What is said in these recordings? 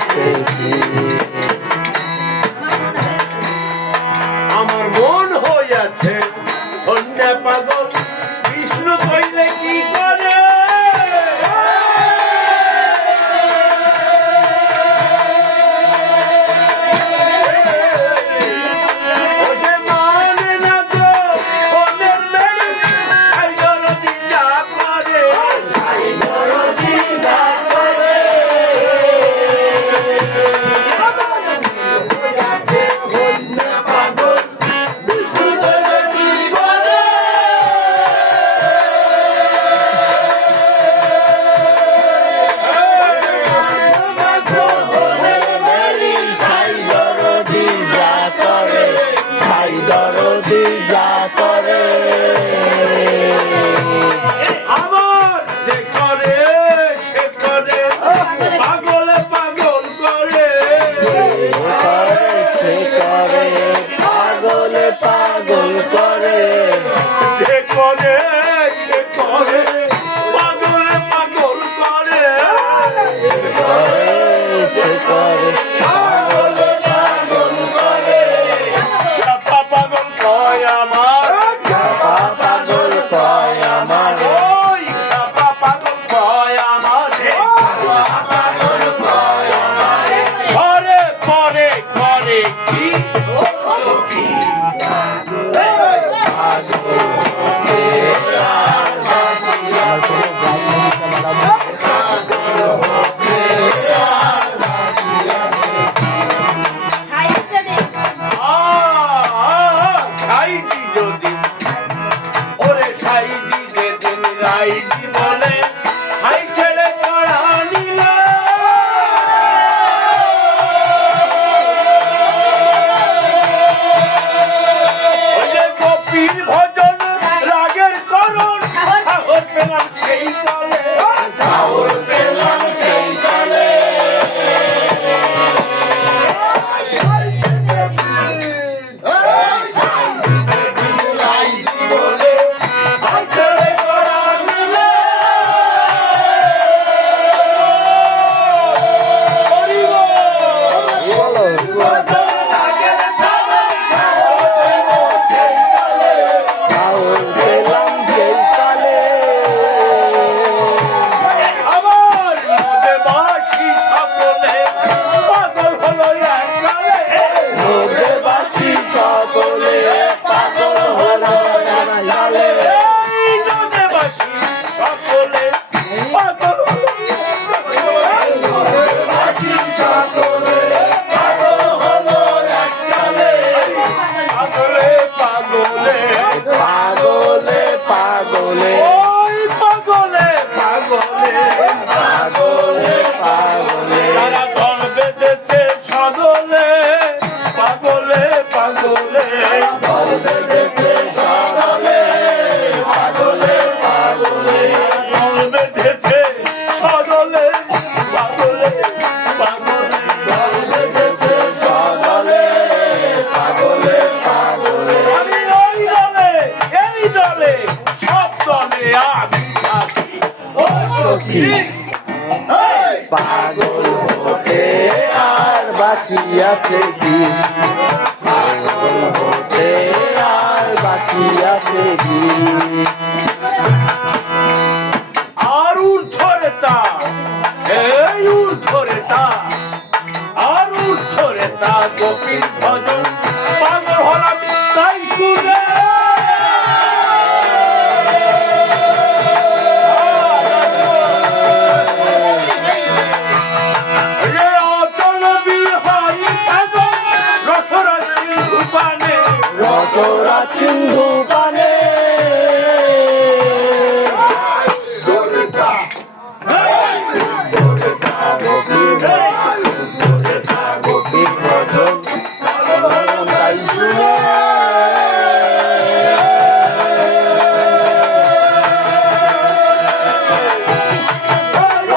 আছে কি আমার মন হইয়াছে ধন্যা পাগল বিষ্ণু কইলে কি করে পাগল হতে আর বাকি আছে কি পাগল হতে আর বাকি আছে কি আর ঊর্ধ্বরে তা এই ঊর্ধ্বরে তা আর ঊর্ধ্বরে তা গোপীর ভজন পাগল হলাম তাই শুনে সিন্ধু পানে গোপীর ভজন তাই শুনে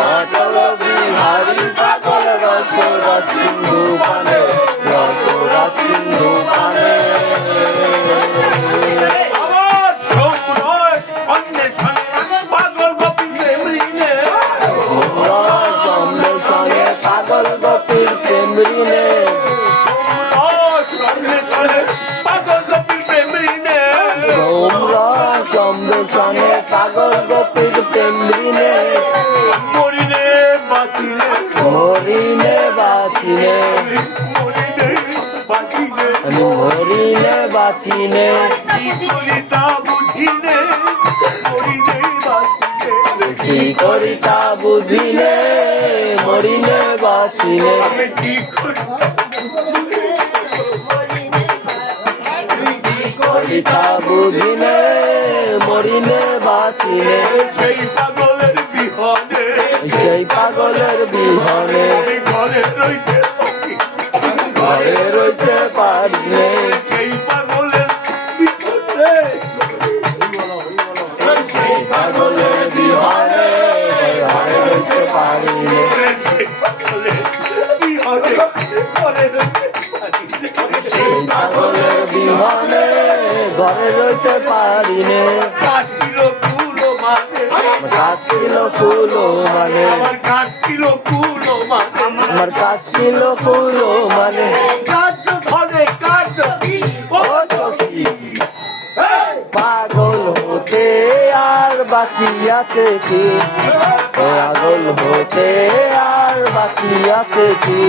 অটল বিহারী পাগল রসরা সিন্ধু পানে রসরা সিন্ধু পানে মরিনে মরিনে বাঁচিলে মরিনে বাঁচিনে মরিনে বাঁচিলে আমি মরিনে বাঁচিনে কি করি তা বুঝিলে মরিনে বাঁচিলে কি করি তা বুঝিলে মরিনে বাঁচিলে আমি কি করি করি তা বুঝিলে মরিনে বাঁচিলে সেই পাগলের বিহনে সেই পাগলের বিহনে আমি ঘরে রইতে পারি ঘরে রইতে পারিনে সেই পাগলের বিহনে সেই পাগলের বিহনে ঘরে রইতে পারিনে সেই পাগলের বিহনে ঘরে রইতে পারি সেই পাগলের বিহনে ঘরে রইতে পারিনে 5 কিলো কুলো মানে কাজ কিলো ফুলো মানে আমার 5 কিলো কুলো মানে আমার কাজ কিলো ফুলো মানে কাজ ধরে কাজ ও সখী পাগল হতে আর বাকি আছে কি পাগল হতে আর বাকি আছে কি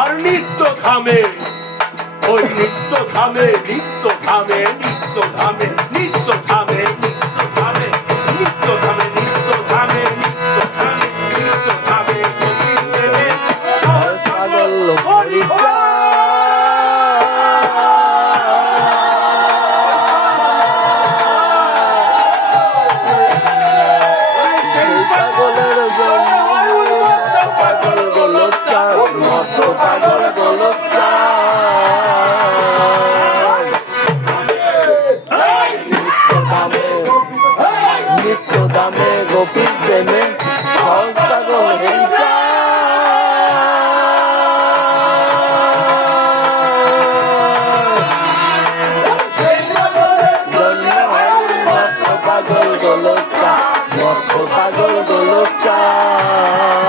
আর নিত্য থামে ওই নিত্য থামে নিত্য থামে নিত্য থামে নিত্য থামে নিত্য থামে নিত্য থামে নিত্য থামে নিত্য থামে নিত্য থামে গোপীর প্রেমে সহজ পাগল হরি সেই পাগলের জন্য পাগল গুলো চার মত পাগল গুলো চার নিত্য দামে গোপীর প্রেমে সহজ পাগল হরি পাগল গুলো চার মত পাগল গুলো চার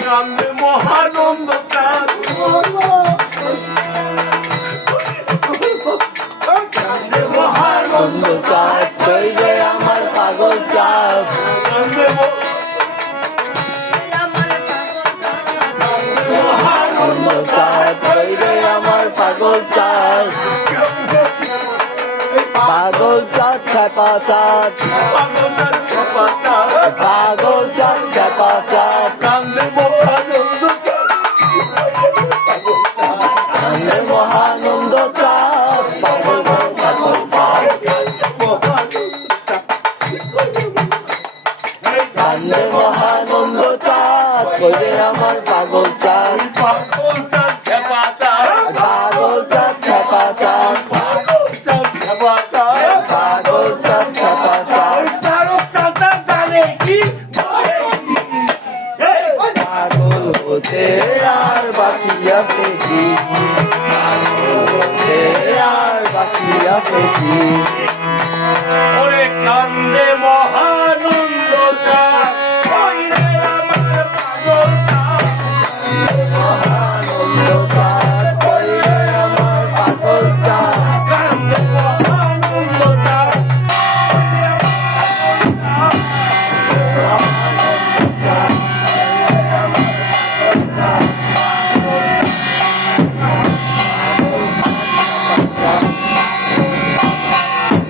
কান্দে মহানন্দ চাঁদ কান্দে মহানন্দ বন্ধু চাঁদ কইরে আমার পাগল চাঁদ কান্দে বন্ধু চাঁদ কইরে আমার পাগল চাঁদ পাগল চাঁদ খেপা চাঁদ পাগল চাঁদ খেপা চাঁদ কান্দে মহানন্দ কান্দে মহানন্দ চাঁদ পাগল পাগল চাঁদ কান্দে মহানন্দ চাঁদ কইরে আমার পাগল চাঁদ পাগল চাঁদ খেপা চাঁদ পাগল চাঁদ খেপা চাঁদ পাগল চাঁদ খেপা চাঁদ পাগল চাঁদ খেপা চাঁদ তারক চাঁদা জানে কি পাগল হতে আর বাকি আছে